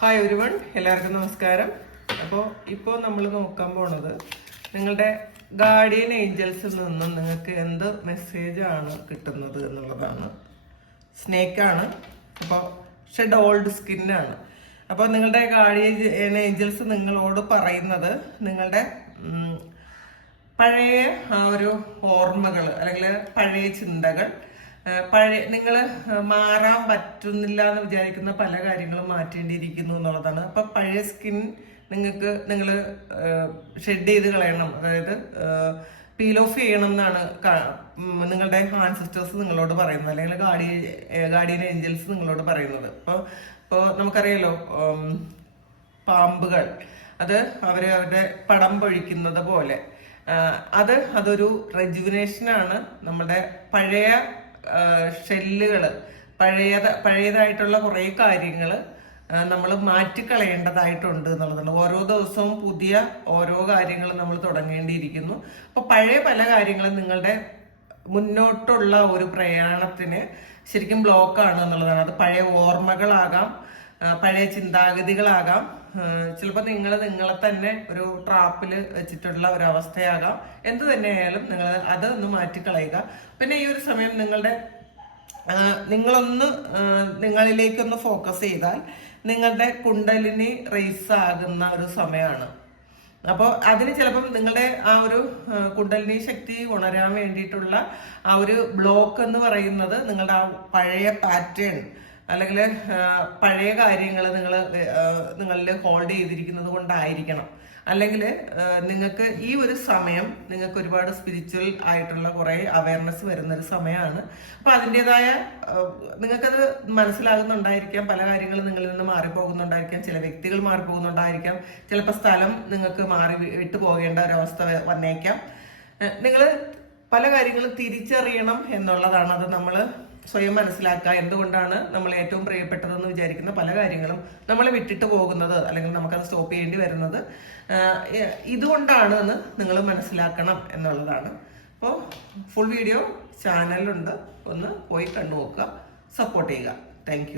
Hi ഒരുവൺ, എല്ലാവർക്കും നമസ്കാരം. അപ്പോൾ ഇപ്പോൾ നമ്മൾ നോക്കാൻ പോണത് നിങ്ങളുടെ ഗാർഡിയൻ ഏഞ്ചൽസിൽ നിന്നും നിങ്ങൾക്ക് എന്ത് മെസ്സേജാണ് കിട്ടുന്നത് എന്നുള്ളതാണ്. സ്നേക്കാണ്. അപ്പോൾ ഷെഡ് ഓൾഡ് സ്കിന്നാണ്. അപ്പോൾ നിങ്ങളുടെ ഗാർഡിയൻ ഏഞ്ചൽസ് നിങ്ങളോട് പറയുന്നത് നിങ്ങളുടെ പഴയ ആ ഒരു ഓർമ്മകൾ അല്ലെങ്കിൽ പഴയ ചിന്തകൾ, നിങ്ങൾ മാറാൻ പറ്റുന്നില്ല എന്ന് വിചാരിക്കുന്ന പല കാര്യങ്ങളും മാറ്റേണ്ടിയിരിക്കുന്നു എന്നുള്ളതാണ്. അപ്പൊ പഴയ സ്കിൻ നിങ്ങൾ ഷെഡ് ചെയ്ത് കളയണം, അതായത് പീൽ ഓഫ് ചെയ്യണം എന്നാണ് നിങ്ങളുടെ ആൻസിസ്റ്റേഴ്സ് നിങ്ങളോട് പറയുന്നത്, അല്ലെങ്കിൽ ഗാർഡിയൻ ഏഞ്ചൽസ് നിങ്ങളോട് പറയുന്നത്. ഇപ്പോൾ നമുക്കറിയാലോ, പാമ്പുകൾ അത് അവരുടെ പടം പൊഴിക്കുന്നത് പോലെ അതൊരു റെജുവിനേഷനാണ്. നമ്മുടെ പഴയ ഷെല്ലുകള്, പഴയതായിട്ടുള്ള കുറെ കാര്യങ്ങൾ നമ്മൾ മാറ്റിക്കളയേണ്ടതായിട്ടുണ്ട് എന്നുള്ളതാണ്. ഓരോ ദിവസവും പുതിയ ഓരോ കാര്യങ്ങൾ നമ്മൾ തുടങ്ങേണ്ടിയിരിക്കുന്നു. അപ്പൊ പഴയ പല കാര്യങ്ങളും നിങ്ങളുടെ മുന്നോട്ടുള്ള ഒരു പ്രയാണത്തിന് ശരിക്കും ബ്ലോക്കാണ് എന്നുള്ളതാണ്. അത് പഴയ ഓർമ്മകളാകാം, പഴയ ചിന്താഗതികളാകാം, ചിലപ്പോൾ നിങ്ങളെ തന്നെ ഒരു ട്രാപ്പിൽ വെച്ചിട്ടുള്ള ഒരു അവസ്ഥയാകാം. എന്ത് തന്നെയായാലും നിങ്ങൾ അതൊന്ന് മാറ്റിക്കളയുക. പിന്നെ ഈ ഒരു സമയം നിങ്ങളൊന്ന് നിങ്ങളിലേക്കൊന്ന് ഫോക്കസ് ചെയ്താൽ നിങ്ങളുടെ കുണ്ടലിനി റേസ് ആകുന്ന ഒരു സമയമാണ്. അപ്പോൾ അതിന് ചിലപ്പം നിങ്ങളുടെ ആ ഒരു കുണ്ടലിനി ശക്തി ഉണരാൻ വേണ്ടിയിട്ടുള്ള ആ ഒരു ബ്ലോക്ക് എന്ന് പറയുന്നത് നിങ്ങളുടെ ആ പഴയ പാറ്റേൺ അല്ലെങ്കിൽ പഴയ കാര്യങ്ങൾ നിങ്ങളിൽ ഹോൾഡ് ചെയ്തിരിക്കുന്നത് കൊണ്ടായിരിക്കണം. അല്ലെങ്കിൽ നിങ്ങൾക്ക് ഈ ഒരു സമയം നിങ്ങൾക്ക് ഒരുപാട് സ്പിരിച്വൽ ആയിട്ടുള്ള കുറെ അവയർനെസ് വരുന്ന ഒരു സമയമാണ്. അപ്പൊ അതിൻ്റെതായ നിങ്ങൾക്കത് മനസ്സിലാകുന്നുണ്ടായിരിക്കാം. പല കാര്യങ്ങളും നിങ്ങളിൽ നിന്ന് മാറിപ്പോകുന്നുണ്ടായിരിക്കാം, ചില വ്യക്തികൾ മാറിപ്പോകുന്നുണ്ടായിരിക്കാം, ചിലപ്പോൾ സ്ഥലം നിങ്ങൾക്ക് വിട്ടു പോകേണ്ട ഒരവസ്ഥ വന്നേക്കാം. നിങ്ങൾ പല കാര്യങ്ങളും തിരിച്ചറിയണം എന്നുള്ളതാണ്. അത് നമ്മൾ സ്വയം മനസ്സിലാക്കുക. എന്തുകൊണ്ടാണ് നമ്മൾ ഏറ്റവും പ്രിയപ്പെട്ടതെന്ന് വിചാരിക്കുന്ന പല കാര്യങ്ങളും നമ്മൾ വിട്ടിട്ട് പോകുന്നത്, അല്ലെങ്കിൽ നമുക്കത് സ്റ്റോപ്പ് ചെയ്യേണ്ടി വരുന്നത് ഇതുകൊണ്ടാണ് എന്ന് നിങ്ങൾ മനസ്സിലാക്കണം എന്നുള്ളതാണ്. അപ്പോൾ ഫുൾ വീഡിയോ ചാനലിലുണ്ട്, ഒന്ന് പോയി കണ്ടു നോക്കുക, സപ്പോർട്ട് ചെയ്യുക. താങ്ക്